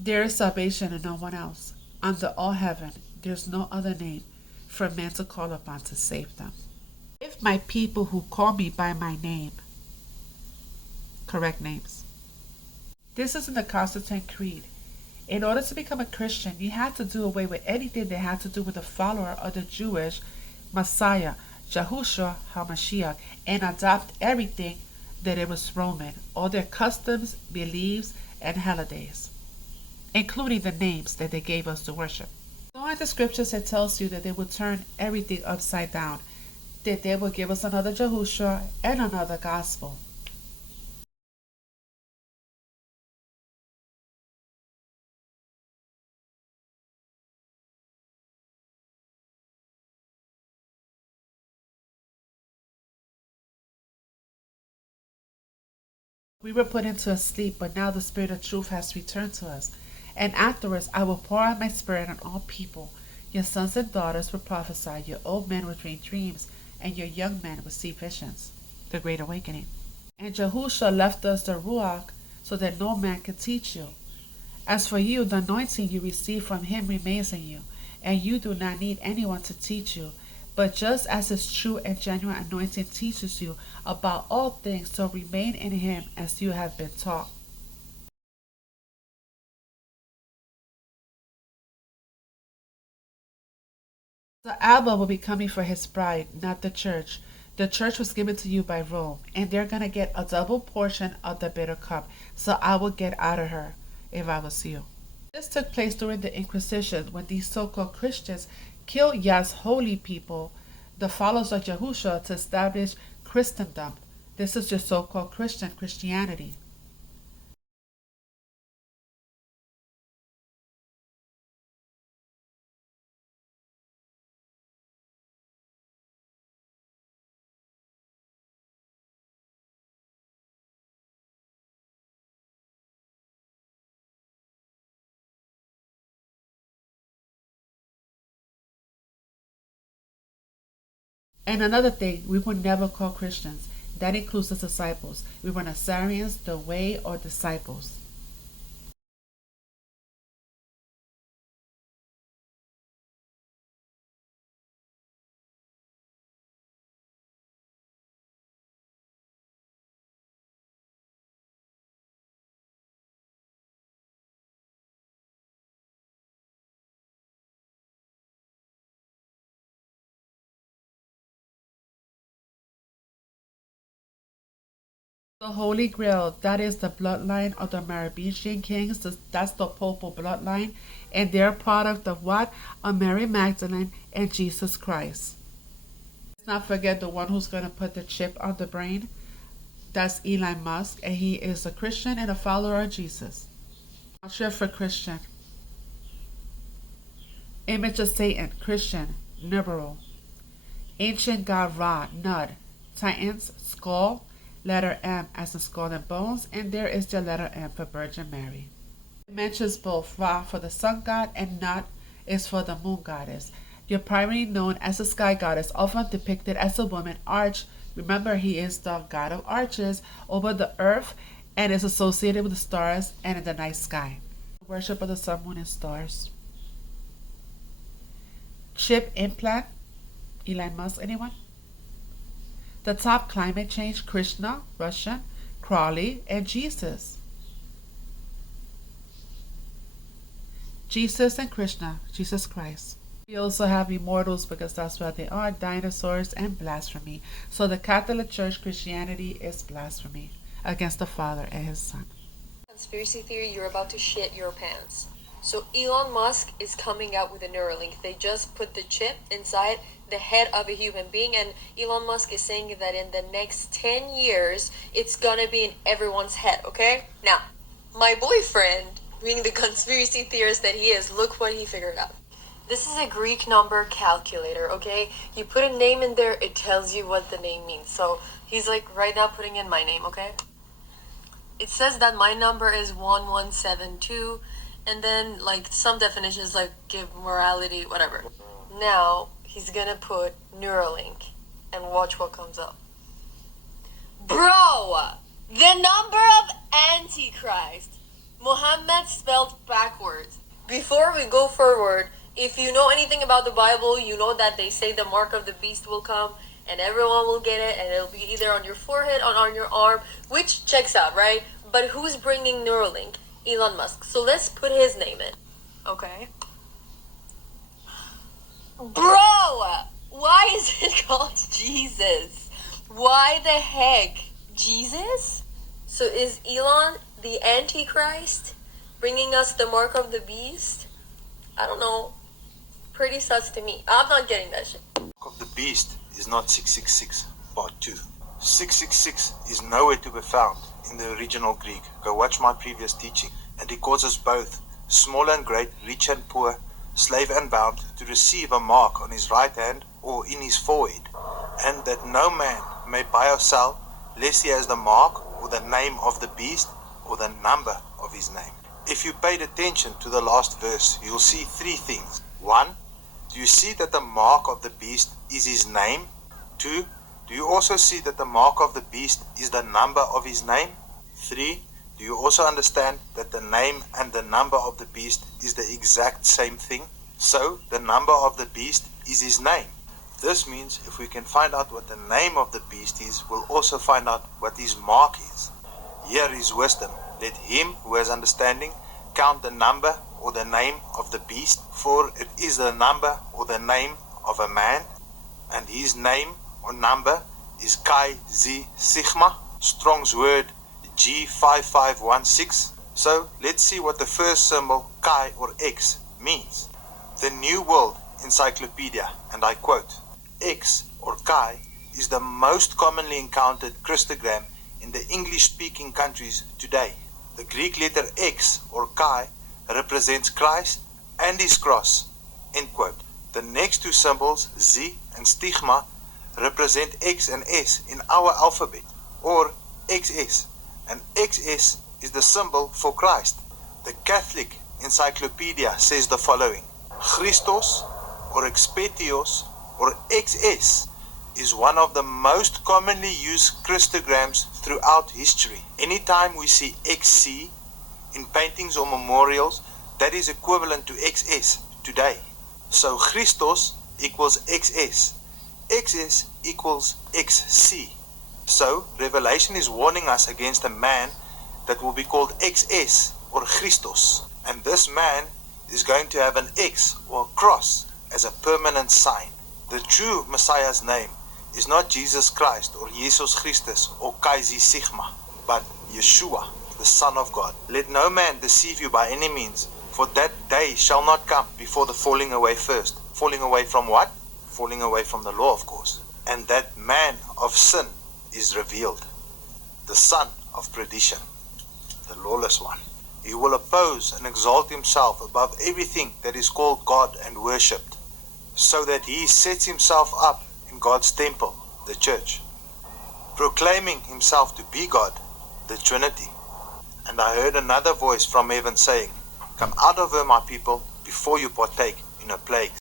There is salvation in no one else. Under all heaven, there's no other name for men to call upon to save them. If my people who call me by my name, correct names. This is in the Constantine Creed. In order to become a Christian, you had to do away with anything that had to do with the follower of the Jewish Messiah, Yahushua HaMashiach, and adopt everything that it was Roman, all their customs, beliefs, and holidays, including the names that they gave us to worship. So in the scriptures, it tells you that they will turn everything upside down, that they will give us another Yahushua and another gospel. We were put into a sleep, but now the Spirit of truth has returned to us. And afterwards I will pour out my Spirit on all people. Your sons and daughters will prophesy, your old men will dream dreams, and your young men will see visions. The Great Awakening. And Yahushua left us the Ruach so that no man could teach you. As for you, the anointing you receive from him remains in you, and you do not need anyone to teach you. But just as his true and genuine anointing teaches you about all things, so remain in him as you have been taught. The Abba will be coming for his bride, not the church. The church was given to you by Rome, and they're going to get a double portion of the bitter cup. So I will get out of her if I was you. This took place during the Inquisition when these so called Christians killed Yah's holy people, the followers of Yahushua, to establish Christendom. This is your so called Christianity. And another thing, we were never called Christians. That includes the disciples. We were Nazarians, the way, or disciples. The Holy Grail, that is the bloodline of the Merovingian kings. That's the Popal bloodline. And they're product of what? Of Mary Magdalene and Jesus Christ. Let's not forget the one who's going to put the chip on the brain. That's Elon Musk, and he is a Christian and a follower of Jesus. Not for Christian. Image of Satan, Christian, Nibiru. Ancient god Ra, Nud. Titans, skull, letter M as in skull and bones, and there is the letter M for Virgin Mary. It mentions both Ra for the sun god and Nud is for the moon goddess. You're primarily known as the sky goddess, often depicted as a woman arch. Remember, he is the god of arches over the earth and is associated with the stars and in the night sky. Worship of the sun, moon, and stars. Chip implant, Elon Musk, anyone? The top climate change, Krishna, Russian, Crowley, and Jesus. Jesus and Krishna, Jesus Christ. We also have immortals because that's what they are, dinosaurs, and blasphemy. So the Catholic Church, Christianity, is blasphemy against the Father and his Son. Conspiracy theory, you're about to shit your pants. So Elon Musk is coming out with a Neuralink. They just put the chip inside the head of a human being, and Elon Musk is saying that in the next 10 years, it's gonna be in everyone's head, okay? Now, my boyfriend, being the conspiracy theorist that he is, look what he figured out. This is a Greek number calculator, okay? You put a name in there, it tells you what the name means. So he's like right now putting in my name, okay? It says that my number is 1172, and then like some definitions like give morality, whatever. Now he's gonna put Neuralink and watch what comes up. Bro, the number of Antichrist Muhammad spelled backwards. Before we go forward, if you know anything about the Bible, you know that they say the mark of the beast will come and everyone will get it, and it'll be either on your forehead or on your arm, which checks out, right? But who's bringing Neuralink? Elon Musk. So let's put his name in. Okay. Bro! Why is it called Jesus? Why the heck? Jesus? So is Elon the Antichrist bringing us the mark of the beast? I don't know. Pretty sus to me. I'm not getting that shit. Mark of the beast is not 666 part 2. 666 is nowhere to be found in the original Greek. Go watch my previous teaching. And he causes both small and great, rich and poor, slave and bound, to receive a mark on his right hand or in his forehead, and that no man may buy or sell lest he has the mark or the name of the beast or the number of his name. If you paid attention to the last verse, you'll see three things. 1. Do you see that the mark of the beast is his name? 2. Do you also see that the mark of the beast is the number of his name? 3. Do you also understand that the name and the number of the beast is the exact same thing? So, the number of the beast is his name. This means if we can find out what the name of the beast is, we'll also find out what his mark is. Here is wisdom. Let him who has understanding count the number or the name of the beast, for it is the number or the name of a man, and his name or number is Chi Zi Sigma, Strong's word G5516. So let's see what the first symbol Chi or X means. The New World Encyclopedia, and I quote, X or Chi is the most commonly encountered Christogram in the English-speaking countries today. The Greek letter X or Chi represents Christ and his cross, end quote. The next two symbols, Z and stigma, represent X and S in our alphabet, or XS, and XS is the symbol for Christ. The Catholic Encyclopedia says the following: Christos or Expetios or XS is one of the most commonly used Christograms throughout history. Anytime we see XC in paintings or memorials, that is equivalent to XS today. So Christos equals XS, XS equals XC. So Revelation is warning us against a man that will be called XS or Christos, and this man is going to have an X or a cross as a permanent sign. The true Messiah's name is not Jesus Christ or Jesus Christus or Chi Zi Sigma, but Yeshua, the Son of God. Let no man deceive you by any means, for that day shall not come before the falling away first. Falling away from what? Falling away from the law, of course. And that man of sin is revealed, the son of perdition, the lawless one. He will oppose and exalt himself above everything that is called God and worshipped, so that he sets himself up in God's temple, the church, proclaiming himself to be God, the Trinity. And I heard another voice from heaven saying, Come out of her, my people, before you partake in her plagues.